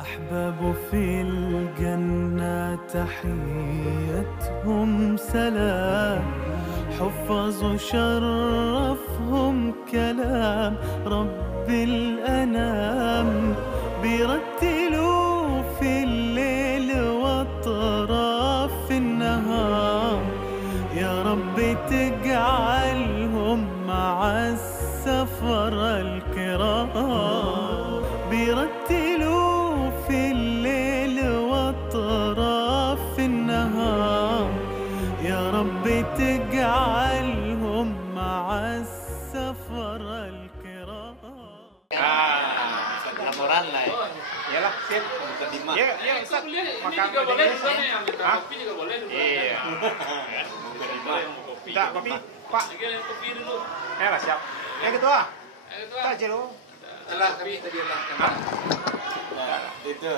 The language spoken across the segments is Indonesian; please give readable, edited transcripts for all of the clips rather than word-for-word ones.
أحباب في الجنة تحيتهم سلام، حفظ شرفهم كلام رب الأنام، بيرتلوا في الليل وأطراف النهار، يا رب تجعلهم مع السفر الكرام، بيرتلوا في الليل وأطراف النهار، يا رب تجعلهم مع السفر الكرام. Laporan lah ya. Iyalah, sip. Terima. Iya, Ustaz. Makan juga boleh ini. sebenarnya yang minta Hah? kopi juga boleh dulu. Iya. Terima yang mau kopi. Tak, kopi. Pak. Lagi yang kopi dulu. Lah, siap. Yang kedua. Yang kedua. Tak jelo. Telah tapi tadi lah. Itu.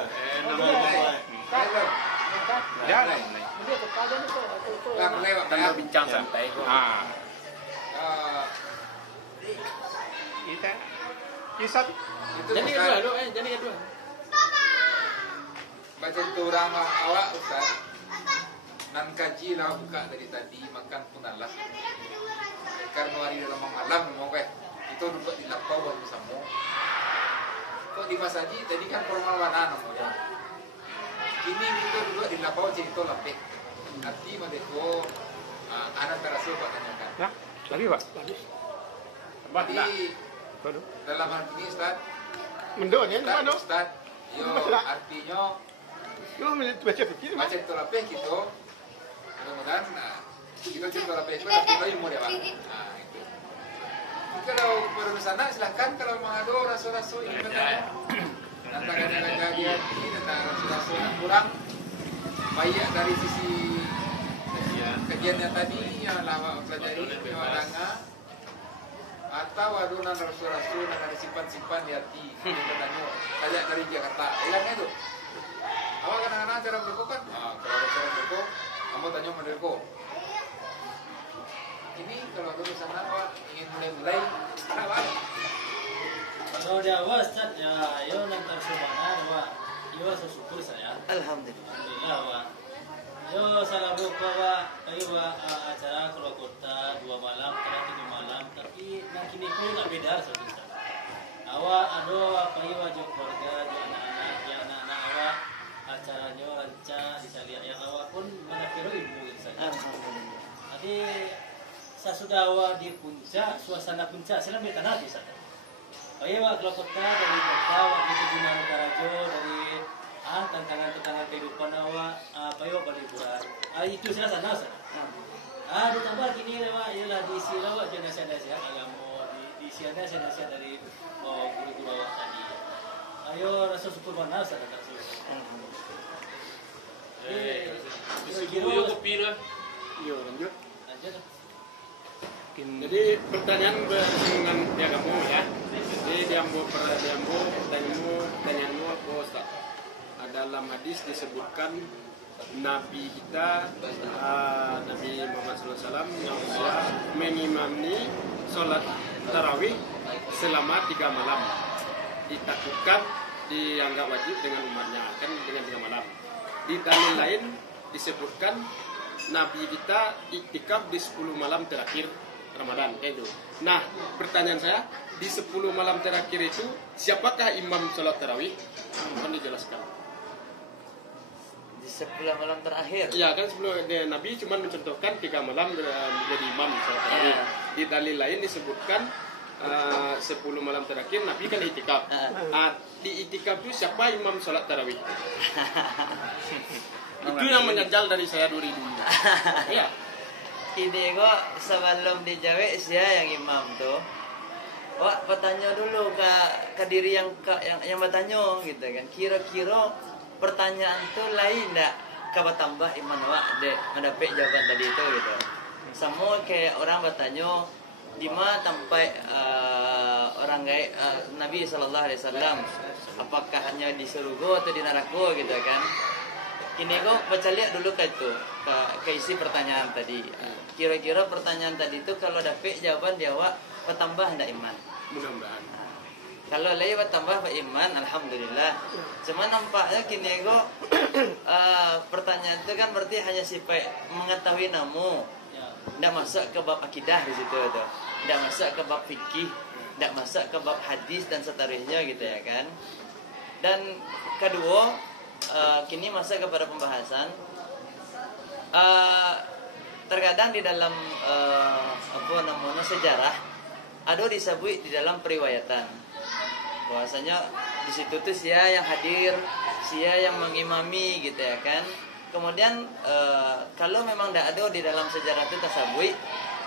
Ya. Kita bincang santai kok. Kita. Ustaz. Jadi kedua dulu, jadi kedua. Baca orang awak Ustaz. Nan kaji lah buka dari tadi makan pun Allah. Karena hari dalam malam mau itu duduk di laptop buat bersama. Kok di Mas Haji tadi kan formal mana namanya. Kini kita duduk di laptop jadi itu lapik. Arti madeko anak terasul Pak tanyakan. Nah, lagi Pak. Jadi dalam hal ini Ustaz. Mendon ya, mana? Ustaz. Yo artinya Yo baca fikir. baca itu lapik gitu. Mudah-mudahan kita cerita lapik itu tapi lagi mau dewa. Nah, itu. Jadi kalau baru sana silakan kalau memang ada rasul-rasul yang bertanya tentang kejadian ini tentang rasul-rasul yang kurang baik dari sisi kajiannya tadi yang lama pelajari lewat atau adunan rasul-rasul yang ada simpan-simpan di hati yang bertanya kayak dari Jakarta hilangnya itu awak kadang-kadang cara berkok kan kalau ada cara berkok kamu tanya menderko ini kalau ada di sana awak ingin mulai apa? Kalau dia Ustaz ya, yo nanti subhanallah wa yo syukur saya. Alhamdulillah. Alhamdulillah wa. Yo salah buka wa ayo wa acara keluar kota 2 malam, 3 malam, tapi nak kini pun tak beda satu sana. Awak ada apa yo aja keluarga, aja anak-anak, ya anak-anak awak acaranya lancar, disaliak yang awak pun mana kira ilmu saja. Alhamdulillah. Jadi saya sudah awak di puncak, suasana puncak, saya lebih tanah di sana. Oke, wak keluar kota dari kota, waktu itu Gunung Karajo dari tantangan-tantangan kehidupan awak, apa ya liburan. Itu saya sana. Ditambah gini lewat, ialah diisi lewat je nasihat-nasihat agama, diisi ada nasihat dari guru-guru awak tadi. Ayo rasa syukur mana saya tak suruh. Kira-kira kopi lah. Yo, lanjut. Lanjut. Jadi pertanyaan dengan dia kamu ya. Jadi pertanyaanmu apa Ustaz? Dalam hadis disebutkan Nabi kita Nabi Muhammad SAW yang mengimami sholat tarawih selama 3 malam. Ditakutkan dianggap wajib dengan umatnya kan dengan 3 malam. Di dalil lain disebutkan Nabi kita iktikaf di 10 malam terakhir Ramadan itu. Nah, pertanyaan saya di 10 malam terakhir itu siapakah imam sholat tarawih? Mohon dijelaskan. Di 10 malam terakhir. Ya kan sebelum Nabi cuma mencontohkan 3 malam menjadi imam sholat tarawih. Di dalil lain disebutkan 10 malam terakhir Nabi kan itikaf. Di itikaf itu siapa imam sholat tarawih? Itu yang menjajal dari saya dari dulu. Iya. Ini kok sebelum dijawab saya yang imam tuh. Wak bertanya dulu ke diri yang bertanya gitu kan. Kira-kira pertanyaan tuh lain enggak kabar tambah iman wak dek mendapat jawaban tadi itu gitu. Sama kayak orang bertanya di mana tempat orang gaib Nabi SAW apakah hanya di surga atau di neraka gitu kan. Ini kok baca lihat dulu ke itu ke isi pertanyaan tadi. Kira-kira pertanyaan tadi itu kalau dapat jawaban dia awak bertambah ndak iman? Mudah-mudahan. Kalau lewat tambah iman, alhamdulillah. Cuma nampaknya kini kok pertanyaan itu kan berarti hanya sifat mengetahui namu. Ya. Tidak masuk ke bab akidah di situ tuh. Tidak masuk ke bab fikih, tidak masuk ke bab hadis dan seterusnya gitu ya kan. Dan kedua, kini masuk kepada pembahasan. Terkadang di dalam sejarah ada disebut di dalam periwayatan. Bahwasanya di situ tuh sia yang hadir, sia yang mengimami gitu ya kan. Kemudian kalau memang tidak ada di dalam sejarah itu tasabui,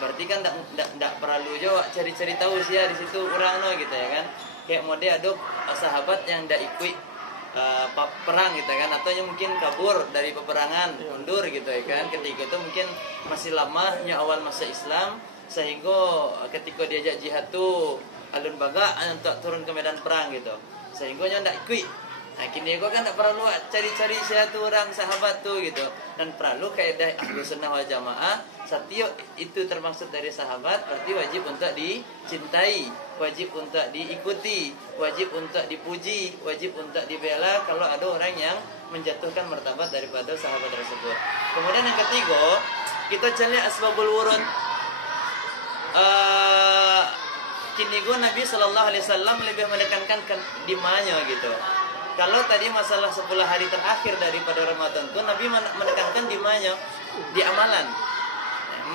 berarti kan tidak perlu juga cari-cari tahu sia di situ orang no gitu ya kan. Kayak model ada sahabat yang tidak ikut perang gitu kan, atau yang mungkin kabur dari peperangan, mundur gitu ya kan. Ketika itu mungkin masih lamanya awal masa Islam, sehingga ketika diajak jihad tuh alun baga untuk turun ke medan perang gitu, sehingga ndak ikut. Nah kini gua kan tak perlu cari-cari satu orang sahabat tuh gitu, dan perlu kaidah Ahlus Sunnah wal Jamaah setiap itu termaksud dari sahabat, berarti wajib untuk dicintai, wajib untuk diikuti, wajib untuk dipuji, wajib untuk dibela kalau ada orang yang menjatuhkan martabat daripada sahabat tersebut. Kemudian yang ketiga, kita cari asbabul wurud. Kini gua Nabi Shallallahu Alaihi Wasallam lebih menekankan dimanya gitu. Kalau tadi masalah 10 hari terakhir daripada Ramadan itu Nabi menekankan dimanya, di amalan.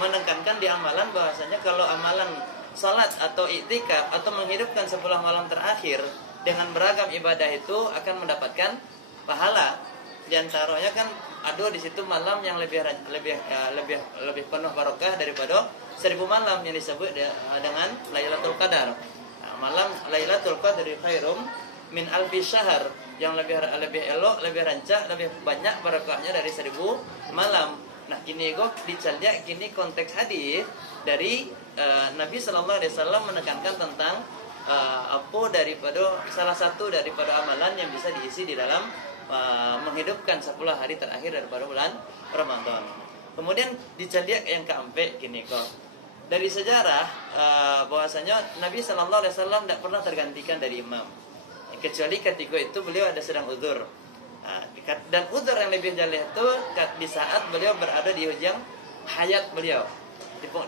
Menekankan di amalan bahwasanya kalau amalan salat atau iktikaf atau menghidupkan 10 malam terakhir dengan beragam ibadah itu akan mendapatkan pahala. Di antaranya kan ada di situ malam yang lebih penuh barokah daripada 1000 malam yang disebut dengan Lailatul Qadar. Nah, malam Lailatul Qadar khairum min alfi syahr, yang lebih elok, lebih rancak, lebih banyak barokahnya dari 1000 malam. Nah, kini kok dicari kini konteks hadis dari Nabi Sallallahu Alaihi Wasallam menekankan tentang apa daripada salah satu daripada amalan yang bisa diisi di dalam menghidupkan 10 hari terakhir daripada bulan Ramadan. Kemudian dicari yang keempat kini kok. Dari sejarah bahwasanya Nabi Sallallahu Alaihi Wasallam tidak pernah tergantikan dari imam, kecuali ketika itu beliau ada sedang uzur. Dan uzur yang lebih jelas itu di saat beliau berada di hujung hayat beliau.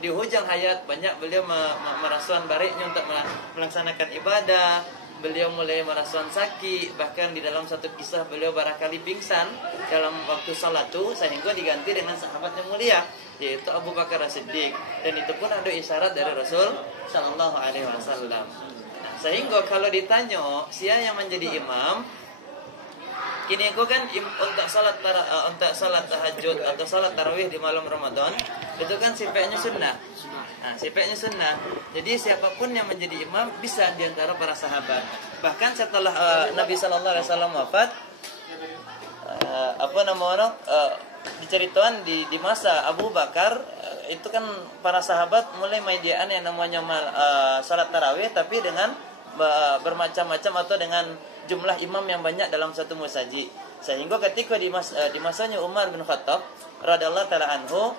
Di hujung hayat banyak beliau merasuan bariknya untuk melaksanakan ibadah. Beliau mulai merasuan sakit, bahkan di dalam satu kisah beliau barangkali pingsan dalam waktu salat itu, sehingga diganti dengan sahabat yang mulia, yaitu Abu Bakar As-Siddiq. Dan itu pun ada isyarat dari Rasul Sallallahu Alaihi Wasallam. Sehingga kalau ditanya siapa yang menjadi imam, kini aku kan untuk salat tahajud atau salat tarawih di malam Ramadan itu kan sifatnya sunnah. Nah, sifatnya sunnah. Jadi siapapun yang menjadi imam bisa diantara para sahabat. Bahkan setelah Nabi Sallallahu Alaihi Wasallam wafat, diceritakan di masa Abu Bakar itu kan para sahabat mulai mediaan yang namanya salat tarawih, tapi dengan bermacam-macam atau dengan jumlah imam yang banyak dalam satu musajid. Sehingga ketika di masanya Umar bin Khattab radhiyallahu taala anhu,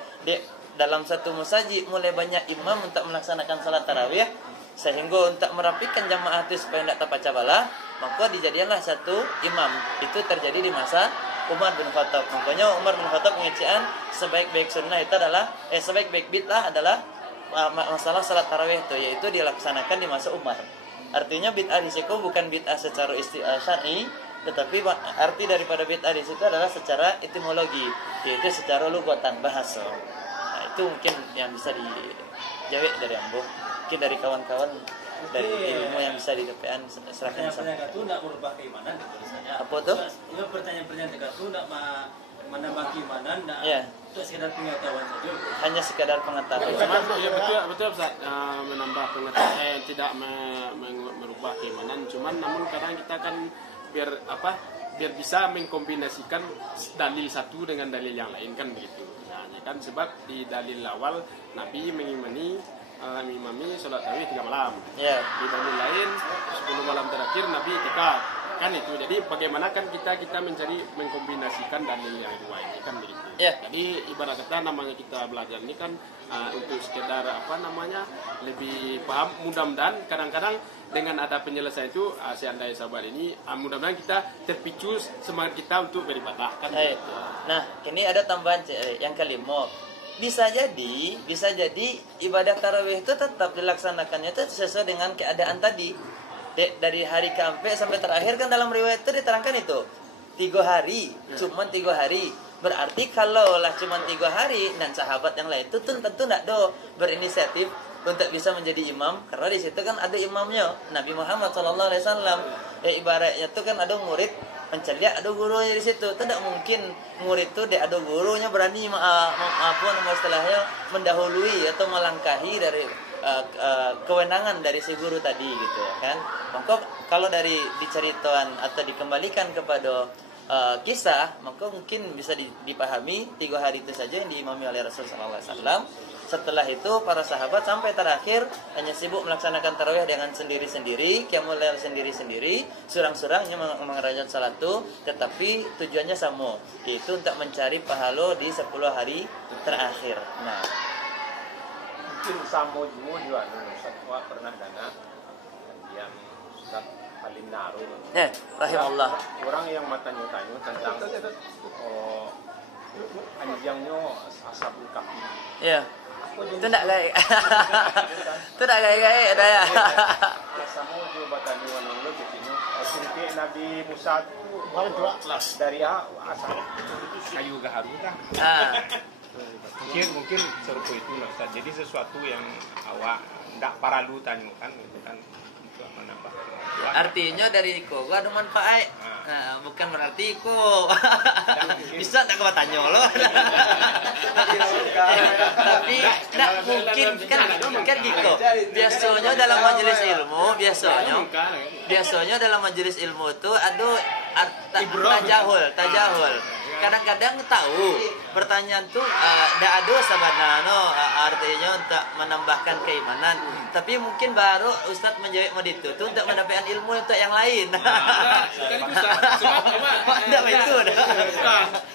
dalam satu musajid mulai banyak imam untuk melaksanakan salat tarawih, sehingga untuk merapikan jamaah itu supaya tidak terpecah belah, maka dijadikanlah satu imam. Itu terjadi di masa Umar bin Khattab. Makanya Umar bin Khattab mengatakan sebaik-baik sunnah itu adalah sebaik-baik bid'ah adalah masalah salat tarawih itu, yaitu dilaksanakan di masa Umar. Artinya bid'ah di situ bukan bid'ah secara syar'i, tetapi arti daripada bid'ah di situ adalah secara etimologi, yaitu secara lugatan bahasa. Nah, itu mungkin yang bisa dijawab dari ambo, mungkin dari kawan-kawan dari ilmu yang bisa didapekan serahkan sama. Pertanyaan itu tidak merubah keimanan gitu misalnya. Apa tuh? Itu pertanyaan itu tidak menambah keimanan, itu sekedar pengetahuan saja. Hanya sekedar pengetahuan. Ya, betul Ustaz, menambah pengetahuan, tidak merubah keimanan. Cuman namun kadang kita kan biar bisa mengkombinasikan dalil satu dengan dalil yang lain kan begitu. Nah, kan sebab di dalil awal Nabi mengimami sholat tarawih 3 malam. Yeah. Di dalil lain 10 malam terakhir Nabi iktikaf. kan itu. Jadi bagaimana kan kita mencari mengkombinasikan dalil yang dua ini kan begitu. Ya. Jadi ibarat kata namanya kita belajar ini kan untuk sekedar lebih paham. Mudah-mudahan kadang-kadang dengan ada penyelesaian itu seandainya sahabat ini mudah-mudahan kita terpicu semangat kita untuk beribadah kan. Gitu. Nah, ini ada tambahan yang kelima. Bisa jadi ibadah tarawih itu tetap dilaksanakannya itu sesuai dengan keadaan tadi. Dari hari keempat sampai terakhir kan dalam riwayat itu diterangkan itu 3 hari, cuma 3 hari. Berarti kalau lah cuma 3 hari dan sahabat yang lain itu tentu tidak berinisiatif untuk bisa menjadi imam, karena di situ kan ada imamnya Nabi Muhammad SAW. Ibaratnya itu kan ada murid menceliak, ada gurunya di situ. Tidak mungkin murid itu ada gurunya berani istilahnya mendahului atau melangkahi dari kewenangan dari si guru tadi gitu kan. Maka kalau dari diceritakan atau dikembalikan kepada kisah, maka mungkin bisa dipahami 3 hari itu saja yang diimami oleh Rasulullah SAW. Setelah itu para sahabat sampai terakhir hanya sibuk melaksanakan tarawih dengan sendiri-sendiri, qiyamul lail sendiri-sendiri, surang-surangnya mengerjakan salat itu, tetapi tujuannya sama, yaitu untuk mencari pahala di 10 hari terakhir. Nah, mungkin sama juga Ustaz pernah dengar yang Ustaz Halim Naru. rahimahullah. Orang yang bertanya-tanya tentang anjangnya Ashabul Kahfi. Ya. Itu enggak gaya. Itu enggak gaya ada ya. Sama juga bertanya orang lu begini. Sini Nabi Musa itu dari asal kayu gaharu dah. Mungkin serupa itu Ustaz. Jadi sesuatu yang awak enggak paralu tanyakan gitu kan untuk menambah. Artinya dari ko gua ada manfaat. Nah, bukan berarti ko bisa tak kau tanya lo. Tapi tak mungkin kan gitu. Biasanya dalam majelis ilmu, biasanya dalam majelis ilmu itu ada tajahul. Kadang-kadang tahu pertanyaan tuh tidak ada sebenarnya artinya untuk menambahkan keimanan, tapi mungkin baru Ustadz menjawab itu tuh untuk mendapatkan ilmu untuk yang lain. Tidak itu.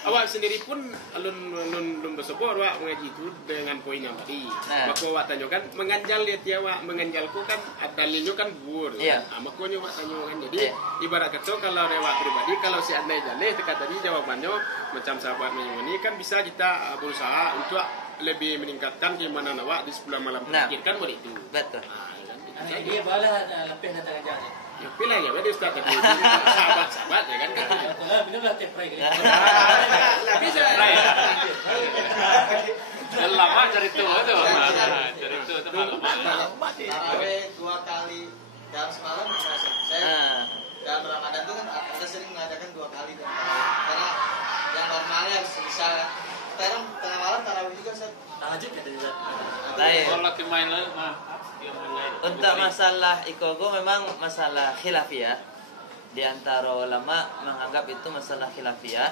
Awak sendiri pun belum bersebuah awak mengaji itu dengan poin yang tadi. Maka awak tanyakan menganjal dia awak menganjalku kan dalilnya kan bur. Maka awak tanyakan. Jadi ibarat kata kalau awak pribadi kalau si andai jaleh dekat tadi jawabannya macam sahabat ini kan bisa kita berusaha untuk lebih meningkatkan keimanan awak di 10 malam terakhir kan begitu. Betul. Dia balah lebih nak jangan. Ya pilih ya, berarti Ustaz tadi sahabat ya kan. Kalau minum lah teh pray. Bisa. Lama cari tuh cari tuh Tarawih 2 kali dalam semalam saya dalam Ramadan itu kan kita sering mengadakan 2 kali karena yang normalnya harus bisa sekarang tengah malam tarawih juga Ustaz. Tahajud kan tadi Ustaz. Kalau main lain Untuk masalah ikogo memang masalah khilafiyah. Di antara ulama menganggap itu masalah khilafiyah.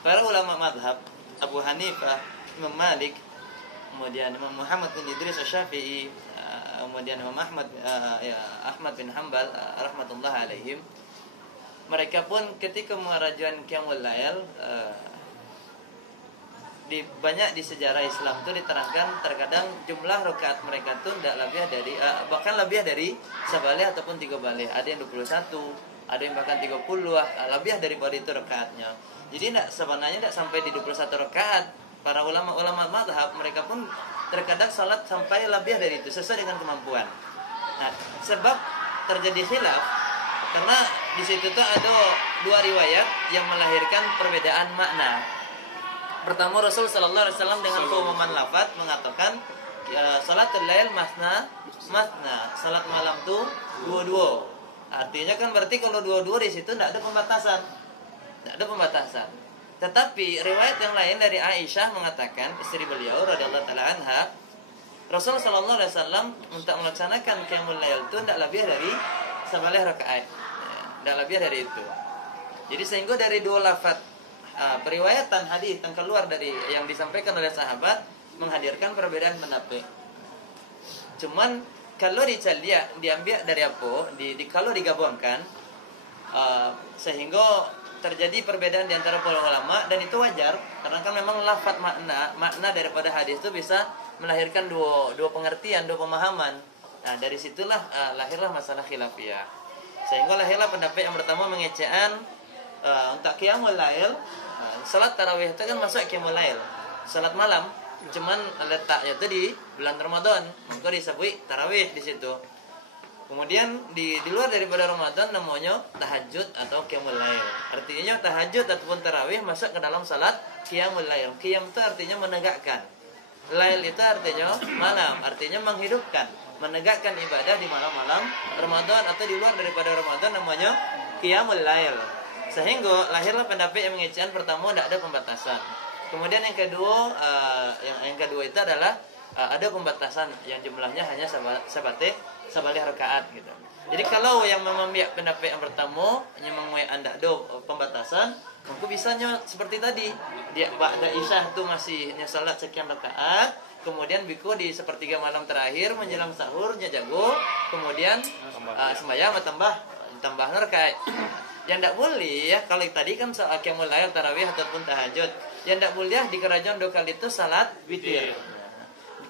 Para ulama madhab Abu Hanifah, Imam Malik, kemudian Imam Muhammad bin Idris Asy-Syafi'i, kemudian Imam Ahmad bin Hanbal rahmatullah alaihim, mereka pun ketika mengerjakan qiyamul lail banyak di sejarah Islam itu diterangkan terkadang jumlah rakaat mereka itu tidak lebih dari bahkan lebih dari sebalih ataupun 3 balih. Ada yang 21, ada yang bahkan 30, lebih daripada itu rakaatnya. Jadi sebenarnya tidak sampai di 21 rakaat. Para ulama mazhab mereka pun terkadang salat sampai lebih dari itu sesuai dengan kemampuan. Nah, sebab terjadi khilaf karena di situ tuh ada 2 riwayat yang melahirkan perbedaan makna. Pertama, Rasul sallallahu alaihi wasallam dengan keumuman lafaz mengatakan salatul lail masna, salat malam tuh 2-2. Artinya kan berarti kalau 2-2 di situ tidak ada pembatasan. Tidak ada pembatasan. Tetapi riwayat yang lain dari Aisyah mengatakan, istri beliau radhiyallahu taala anha, Rasul sallallahu alaihi wasallam untuk melaksanakan qiyamul lail itu tidak lebih dari 9 rakaat. Tidak lebih dari itu. Jadi sehingga dari 2 lafaz periwayatan hadis yang keluar dari yang disampaikan oleh sahabat menghadirkan perbedaan pendapat. Cuman kalau diambil dari apa? Kalau digabungkan sehingga terjadi perbedaan di antara para ulama, dan itu wajar karena kan memang lafaz makna daripada hadis itu bisa melahirkan dua pengertian, dua pemahaman. Nah, dari situlah lahirlah masalah khilafiyah. Sehingga lahirlah pendapat yang pertama mengecean untuk qiyamul lail. Salat tarawih itu kan masuk qiyamul lail, salat malam. Cuman letaknya itu di bulan Ramadan, maka disebut tarawih di situ. Kemudian di luar daripada Ramadan namanya tahajud atau qiyamul lail. Artinya tahajud ataupun tarawih masuk ke dalam salat qiyamul lail. Qiyam itu artinya menegakkan. Lail itu artinya malam, artinya menghidupkan, menegakkan ibadah di malam-malam Ramadan atau di luar daripada Ramadan namanya qiyamul lail. Sehingga lahirlah pendapat yang mengecehan pertama tidak ada pembatasan. Kemudian yang kedua itu adalah ada pembatasan yang jumlahnya hanya sebagai rakaat gitu. Jadi kalau yang membiak pendapat yang pertama yang menguai anda ada pembatasan, maka bisanya seperti tadi. Dia ba'da isya itu masih salat sekian rakaat, kemudian biko di sepertiga malam terakhir menjelang sahurnya jago, kemudian sembahyang tambah rakaat. Yang tidak boleh ya, kalau tadi kan soal qiyamul lail, tarawih ataupun tahajud. Yang tidak boleh di kerajaan 2 kali itu salat witir.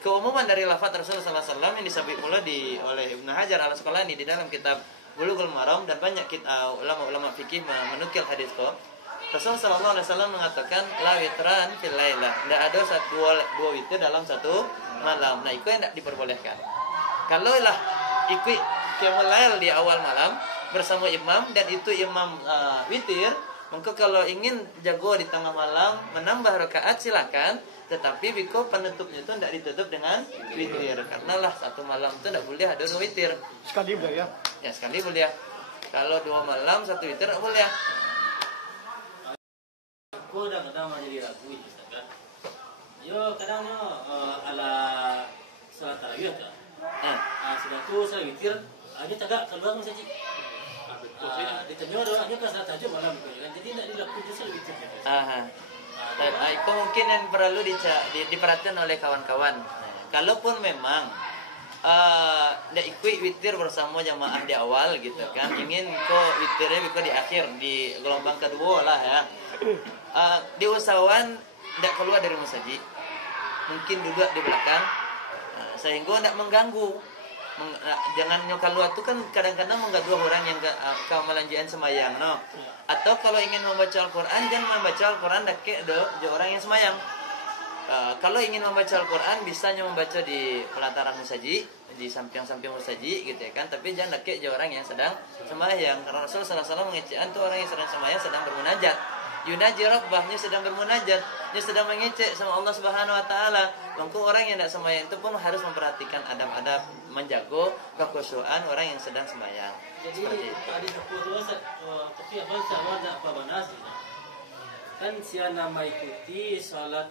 Keumuman dari lafaz Rasulullah SAW yang disebut pula oleh Ibnu Hajar al-Asqalani di dalam kitab Bulughul Maram, dan banyak ulama-ulama fikih menukil hadis kok. Rasulullah SAW mengatakan la witran fil lailah. Tidak ada dua witir dalam satu malam. Nah, itu yang tidak diperbolehkan. Kalau lah ikut qiyamul lail di awal malam bersama imam dan itu imam witir, maka kalau ingin jago di tengah malam menambah rakaat silakan, tetapi biko penutupnya itu tidak ditutup dengan witir, karena lah satu malam itu tidak boleh ada 2 witir. Sekali boleh ya? Ya sekali boleh. Kalau 2 malam 1 witir tidak boleh. Aku udah kadang jadi ragu Ustaz kan. Yo kadangnya ala salat tarawih kan. Sudah tu saya witir, aja tagak keluar saja. Ditanya orang aja pas tahajud malam kan. Jadi tidak dilakukan salat witir. Itu mungkin yang perlu diperhatikan oleh kawan-kawan. Kalaupun memang tidak ikut witir bersama jamaah di awal gitu kan, ingin kok witirnya bisa di akhir, di gelombang kedua lah ya, diusahakan tidak keluar dari musajid, mungkin duduk di belakang, sehingga tidak mengganggu. Jangan keluar itu kan kadang-kadang mengganggu orang yang kemelanjian semayang, no. Atau kalau ingin membaca Al-Quran, jangan membaca Al-Quran dekat orang yang semayang. Kalau ingin membaca Al-Quran, bisanya membaca di pelataran musajid, di samping-samping musajid gitu ya kan. Tapi jangan dekat orang yang sedang semayang. Karena Rasulullah SAW mengecekkan tuh orang yang sedang semayang sedang bermunajat. Yunaji Rabbahnya sedang bermunajat, dia sedang mengecek sama Allah Subhanahu Wa Taala. Maka orang yang tidak semayang itu pun harus memperhatikan adab-adab, menjaga kekhusyuan orang yang sedang semayang. Jadi ada sepuluh tapi apa sama ada apa banas kan siapa nama ikuti salat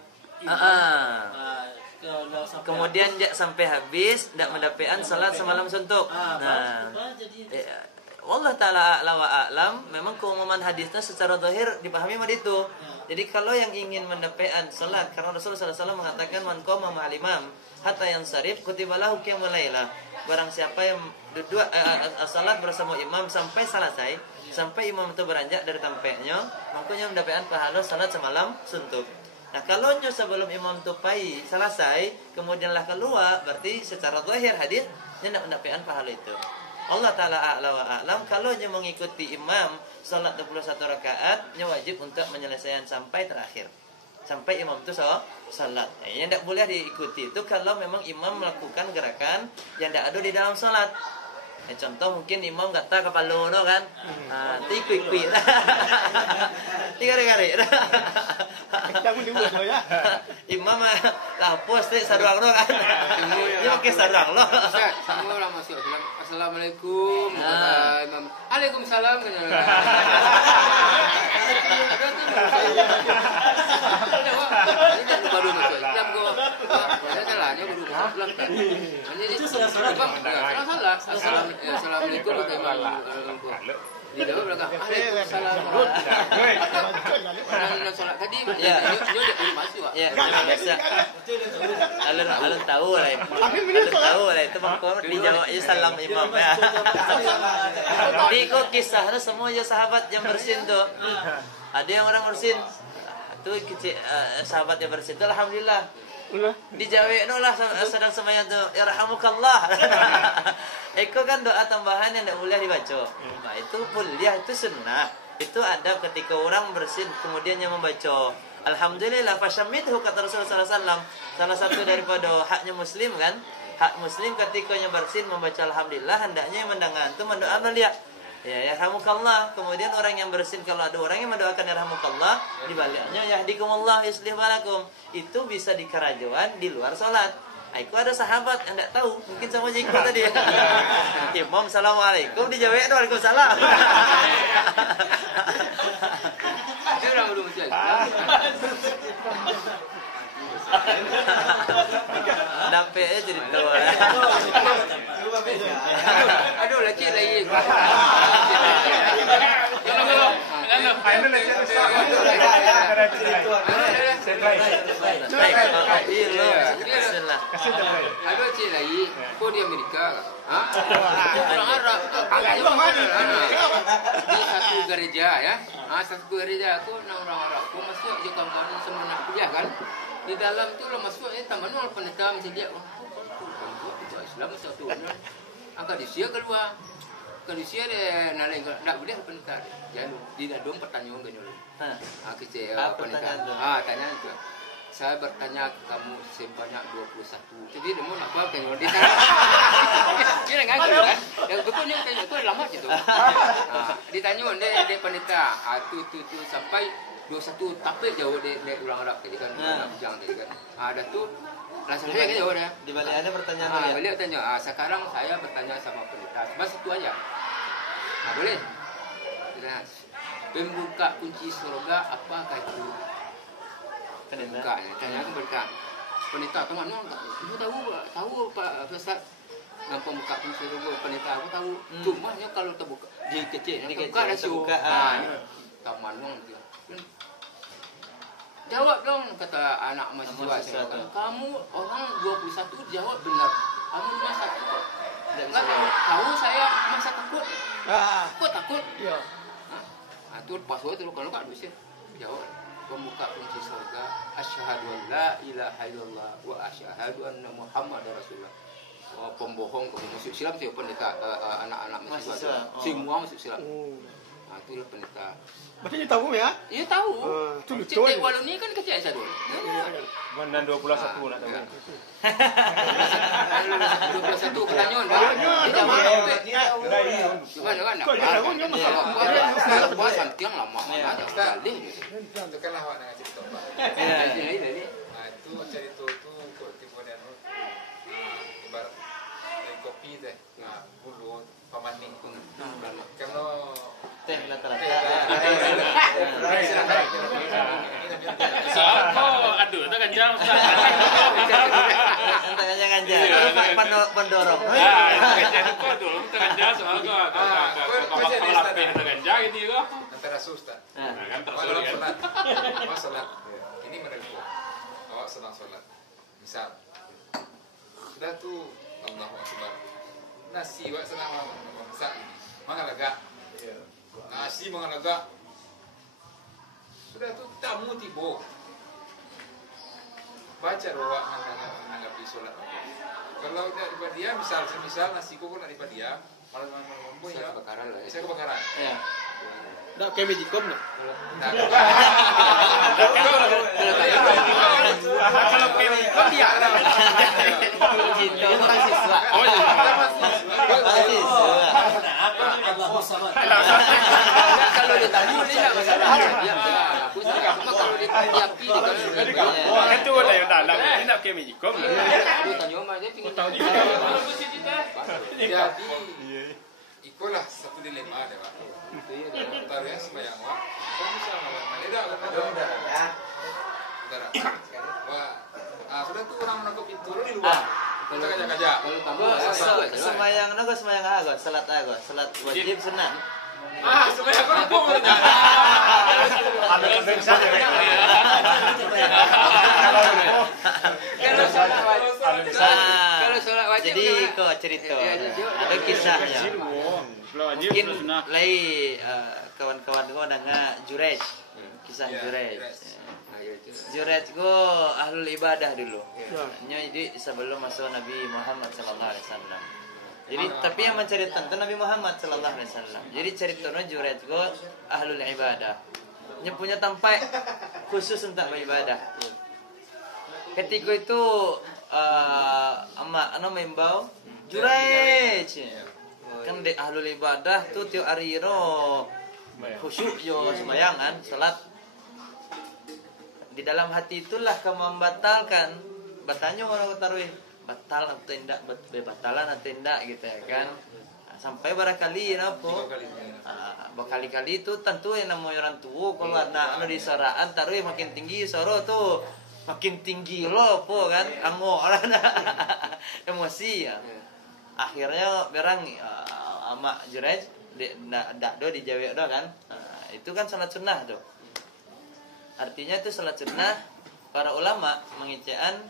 kemudian dia sampai habis tidak mendapatkan salat semalam suntuk. Allah Ta'ala a'la wa a'lam. Memang keumuman hadisnya secara zahir dipahami mad itu. Jadi kalau yang ingin mendapatkan salat, karena Rasulullah SAW mengatakan man qama ma'al imam hatta yansarif kutiba lahu qiyamul lailah. Barang siapa yang duduk salat bersama imam sampai selesai, sampai imam itu beranjak dari tampaknya, makanya mendapatkan pahala salat semalam suntuk. Nah, kalau sebelum imam itu selesai, kemudianlah keluar, berarti secara zahir hadis dia tidak mendapatkan pahala itu. Allah Ta'ala a'la wa a'lam. Kalau dia mengikuti imam salat 21 rakaat, dia wajib untuk menyelesaikan sampai terakhir, sampai imam itu salat. Yang tidak boleh diikuti itu kalau memang imam melakukan gerakan yang tidak ada di dalam salat. Contoh mungkin imam kata kepala no kan, ikut-ikut tiga-tiga imam lapos deh sarang lo kan, dia pakai sarang lo. Semua orang masuk assalamualaikum, imam, waalaikumsalam. Baru masuk Islam kok. Salahnya baru masuk Islam. Itu salah. Assalamualaikum warahmatullahi wabarakatuh. Di dalam belakang. Salam. Orang sholat tadi. Ya. Dia udah masuk. Ya, biasa. Alun tahu lah. Alun tahu lah itu bangko dijawab ya salam imam ya. Tapi kok kisahnya semua ya sahabat yang bersin tuh. Ada yang orang bersin. Tuh sahabat yang bersin tuh alhamdulillah. Dijawab no lah sedang sembahyang tuh yarhamukallah. Eko kan doa tambahan yang tidak boleh dibaca. Nah, itu boleh, itu sunnah. Itu ada ketika orang bersin kemudian yang membaca alhamdulillah fasyamithu kata Rasulullah SAW. Salah satu daripada haknya muslim kan, hak muslim ketika yang bersin membaca alhamdulillah hendaknya yang mendengar itu mendoa beliau ya yarhamukallah. Kemudian orang yang bersin kalau ada orang yang mendoakan yarhamukallah dibaliknya yahdikumullah yuslih balakum, itu bisa di kerajuan di luar salat. Aku ada sahabat yang tidak tahu, mungkin sama Jiko tadi. Imam assalamualaikum dijawab waalaikumsalam. Dia orang belum mesti. Nampak aja jadi tua. Aduh lagi. Ada cik lagi, kok di Amerika? Orang Arab. Di satu gereja ya, satu gereja aku orang Arab. Aku masuk je kawan-kawan semua nak kuliah kan. Di dalam tu lah masuk taman mal pendeta mesti dia. Islam satu orang. Angkat dia keluar. Kondisi dia naleng tak boleh pendeta. Jangan tidak dong pertanyaan ke nyuruh. Kecil pendeta. Tanya itu. Saya bertanya ke kamu sebanyak 21. Jadi dia mau apa kan? Dia ngaku kan? Yang betulnya tanya tu lama je tu. Ditanya dia pendeta. Tu sampai 21 tapi jauh dia ulang Arab tadi kan. Jangan tadi kan. Ada tu langsung dia jawab dia. Di balik ada pertanyaan. Beliau tanya, sekarang saya bertanya sama pendeta. Cuma satu aja. Boleh? Pembuka kunci surga apakah itu? Pendeta. Tanya ke pendeta. Pendeta teman aku tahu Pak Ustaz. Yang pembuka kunci surga pendeta aku tahu. Cuma kalau terbuka dia kecil, terbuka dah buka. Taman dia. Jawab dong kata anak mahasiswa. Kamu orang 21 jawab benar. Kamu masa takut? Enggak tahu saya masa takut. Kok takut? Iya. Itu password itu kalau dosa. Jawab pembuka kunci surga asyhadu an la ilaha illallah wa asyhadu anna muhammadar rasulullah. Pembohong kamu masuk Islam siapa pendeta anak-anak mahasiswa. Semua masuk Islam. Itulah pendeta. Berarti dia tahu ya? Iya tahu. Itu lucu. Cik walau ni kan kecil saya dulu. Mana 21 nak tahu. 21 pertanyaan. Kita mana? Gimana kan? Kau dia tahu dia masalah. Buat santiang lama mana sekali. Tentukanlah awak dengan cerita Pak. Itu cerita itu tipe dan ibarat kopi teh. Bulu pamaning pun. Karena Teh rata-rata. Aduh, itu kan jam. Tanya ganja. Pendorong. Kok dulu kan jam soal ganja gitu kok. antara susta. Kan Kalau sholat, sholat. Ini menurutku. Awak sedang sholat. Misal, sudah tuh Allahu Akbar. Nasi awak sedang masak. Mangalaga. Nasi mangalaga. Sudah tuh tamu tiba. Baca doa menanggapi sholat. Kalau daripada dia, misal nasi kok daripada dia, malam ya. Kebakaran lah. Saya kebakaran. Iya. Nak kayak magicom nak. Kalau kayak magicom dia ada. Cinta mahasiswa. Oh iya. Mahasiswa. Kalau ditanya dia enggak masalah. Dia aku cuma kalau ditanya pi Itu ada yang dalam. Ini nak kayak magicom. dia tanya mah dia pingin tahu dia. Jadi itulah satu dilema deh Pak. Taruhnya sembahyang Pak. Kan bisa ngelawan maleda ya. Saudara. Wah, sudah tuh orang menangkap pintu di luar. Kita kajak-kajak. Kalau kamu Semayang naga semayang aga, salat aga, salat wajib sunnah. Supaya aku lupa menanya. Ada kebiasaan ya. Kalau sholat wajib, kalau sholat wajib Jadi kok cerita ada kisahnya. Mungkin lain kawan-kawan gue nanya Jurej, kisah Jurej. Jurej gue ahlul ibadah dulu. Jadi sebelum masuk Nabi Muhammad SAW. Jadi tapi yang menceritakan itu Nabi Muhammad SAW. Jadi ceritanya Jurej gue ahlul ibadah. Dia punya tempat khusus untuk beribadah. Ketika itu emak membau Jurej. Kan di ahlul ibadah tuh tiap hari khusyuk yo sembayangan salat. Di dalam hati itulah kamu membatalkan. Bertanya orang taruh batal atau tidak, batalan atau tidak gitu ya kan. Sampai barangkali apa? Berkali-kali itu tentu yang namanya orang tua kalau anak di soraan taruh makin tinggi soro tuh makin tinggi loh apa kan orang emosi ya. Akhirnya berang amak Jurej dak do dijawab do kan. Itu kan salat sunnah tuh. Artinya itu salat sunnah para ulama mengicaan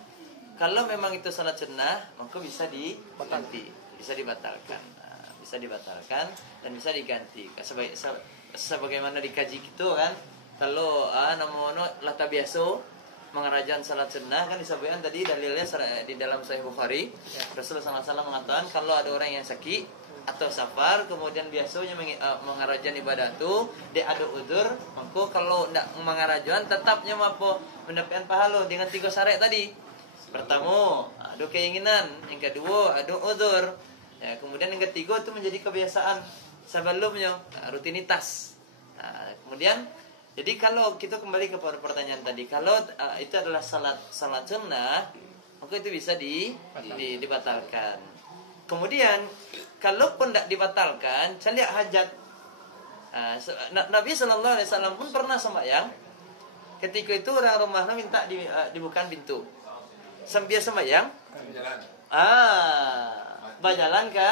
kalau memang itu salat sunnah maka bisa diganti, bisa dibatalkan. Bisa dibatalkan dan bisa diganti. Sebagaimana dikaji gitu kan. Kalau namono lata biasa mengerajan salat sunnah kan disebutkan tadi dalilnya di dalam Sahih Bukhari. Rasulullah SAW mengatakan kalau ada orang yang sakit atau safar kemudian biasanya mengarajan ibadah itu dia ada udzur maka kalau tidak mengarajan tetapnya apa mendapatkan pahala dengan 3 syarat tadi. Pertama ada keinginan, yang kedua ada udzur, ya, kemudian yang ketiga itu menjadi kebiasaan sebelumnya, rutinitas. Kemudian jadi kalau kita kembali kepada pertanyaan tadi, kalau itu adalah salat sunnah maka itu bisa dibatalkan. Kemudian kalaupun tidak dibatalkan, saya lihat hajat. Nabi SAW pun pernah sembahyang. Ketika itu orang rumahnya minta dibukakan pintu. Sambil sembahyang, berjalan ke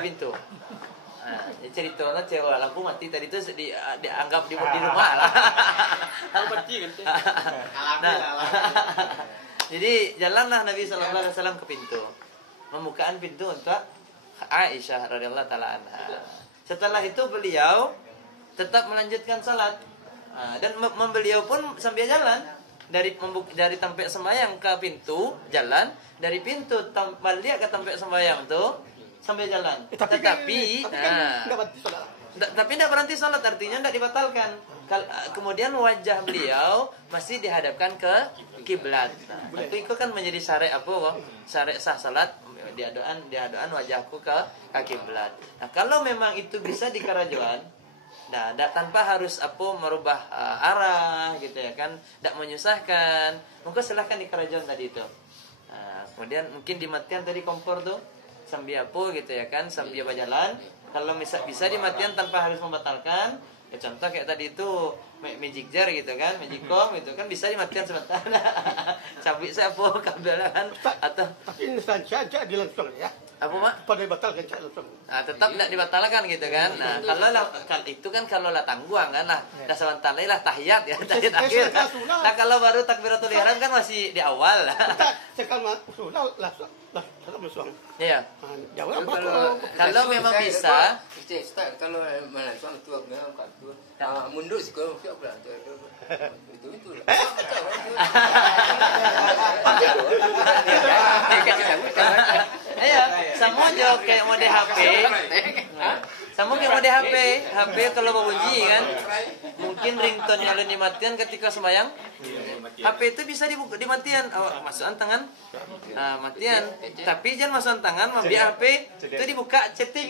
pintu. Ceritanya cewek lampu mati tadi itu dianggap di rumah lah. Jadi jalanlah Nabi SAW ke pintu, membukakan pintu untuk Aisyah radhiyallahu taala anha. Setelah itu beliau tetap melanjutkan salat dan beliau pun sambil jalan dari tempat sembahyang ke pintu jalan, dari pintu balik ke tempat sembahyang tuh sambil jalan. Tetapi tidak berhenti salat, artinya tidak dibatalkan. Kemudian wajah beliau masih dihadapkan ke kiblat. Itu kan menjadi syarat apa? Syarat sah salat diadaan wajahku ke kiblat. Nah, kalau memang itu bisa dikerajuan, tanpa harus merubah arah gitu ya kan, tidak menyusahkan, maka silahkan dikerajuan tadi itu. Nah, kemudian mungkin dimatian tadi kompor tuh sambil gitu ya kan, sambil berjalan. Kalau bisa dimatian tanpa harus membatalkan. Ya contoh kayak tadi itu magic jar gitu kan, magicom gitu kan bisa dimatikan sebentar. Cabik saya apa kabel kan atau tapi ini saja dilangsung ya. Apa mak? Pada dibatalkan langsung. Nah, tetap tidak dibatalkan gitu kan. Nah, kalau lah tangguang kan lah. Dah sebentar lah tahiyat ya, tahiyat akhir. Nah, kalau baru takbiratul ihram kan masih di awal lah. Sekarang sudah langsung iya. Jawab Kalau memang bisa kalau mana suami tua memang kan mundur sih kalau siap lah itu iya sama aja kayak mode HP sama kayak mode HP kalau berbunyi kan mungkin ringtone yang dimatikan ketika sembahyang HP itu bisa dimatikan masukkan tangan matian tapi jangan masukkan tangan membiar HP itu dibuka chatting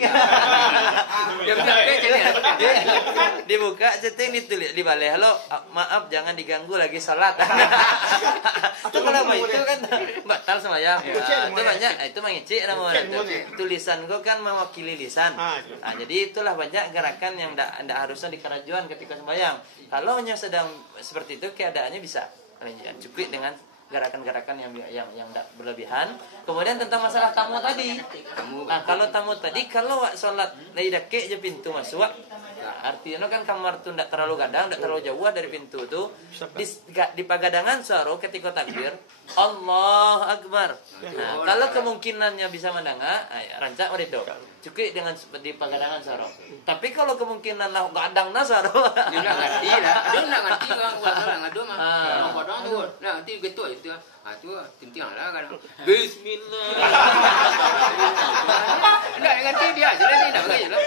dibuka chatting ditulis di balik halo maaf jangan diganggu lagi salat itu kenapa itu kan batal sembahyang itu banyak itu mengicik namanya tulisan gua kan mewakili lisan jadi itulah banyak gerakan yang tidak harusnya dikerajuan ketika sembahyang kalau hanya sedang seperti itu keadaannya bisa cukup dengan gerakan-gerakan yang tidak berlebihan. Kemudian tentang masalah tamu tadi. Nah, kalau tamu tadi kalau sholat lagi dake je pintu masuk, artinya kan kamar tuh tidak terlalu gadang, tidak terlalu jauh dari pintu tuh. Di pagadangan suara ketika takbir Allah Akbar. Nah, kalau kemungkinannya bisa mendengar, rancak itu cukup dengan di pagadangan suara. Tapi kalau kemungkinan lah gadang nasaro, dia nak ngerti lah. Dia nak ngerti kan buat salah ngadu mah. Orang padang tu, nah nanti gitu itu. Ah tu tinting lah kan. Bismillah. Enggak ngerti dia aja lah, dia enggak lah.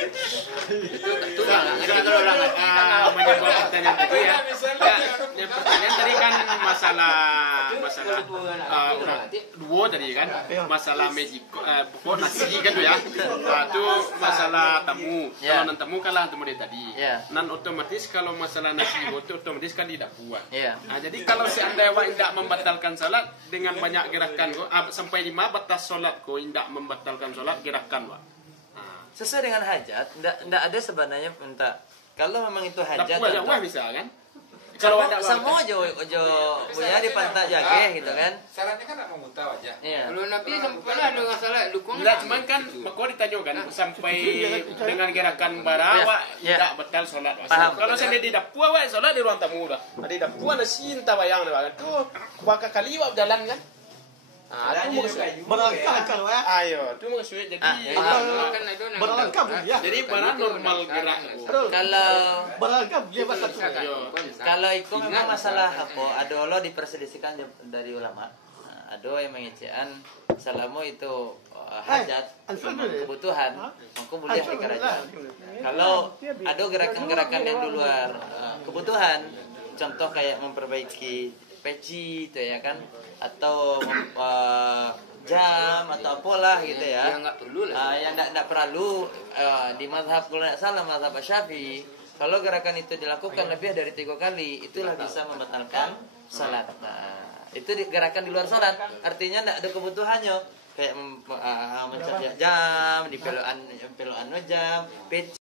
Itu lah ngerti kalau orang ngerti Menjawab pertanyaan tadi ya. Yang pertanyaan tadi kan masalah orang dua tadi kan, masalah Mexico, pokok nasi kan tuh ya. Itu masalah tamu. Kalau non tamu kalah tamu dia tadi. Nan otomatis kalau masalah nasi itu otomatis kan tidak buat. Nah, jadi kalau seandainya tidak membatalkan salat dengan banyak gerakan kok sampai 5 batas salat kok tidak membatalkan salat gerakan Pak. Sesuai dengan hajat, tidak ada sebenarnya minta. Kalau memang itu hajat, wah bisa kan? Kalau sama aja punya di pantai jage gitu kan. Sarannya kan nak memutar aja. Kalau Nabi sampai ada masalah dukung. Tidak, cuman kan kau ditanyakan sampai dengan gerakan barawak tidak batal sholat. Kalau saya di dapur awak sholat di ruang tamu dah. Di dapur ada cinta bayang dah. Tuh bakal kali awak jalan kan. Berangkat kalau ya. Ayo, itu maksudnya jadi berangkat ya. jadi barang normal gerak. Kalau berangkat dia bakal kalau itu memang masalah apa? Ada lo diperselisihkan dari ulama. Ada yang mengecekan selama itu hajat kebutuhan, maka boleh dikeraja. Kalau ada gerakan-gerakan yang di luar kebutuhan, contoh kayak memperbaiki peci itu ya kan, atau jam atau apalah gitu ya, yang nggak perlu lah, yang tidak perlu di mazhab kalau tidak salah mazhab Syafi'i, kalau gerakan itu dilakukan lebih dari 3 kali itulah bisa membatalkan salat. Nah, itu gerakan di luar salat, artinya tidak ada kebutuhannya kayak mencari jam di peluan jam, peci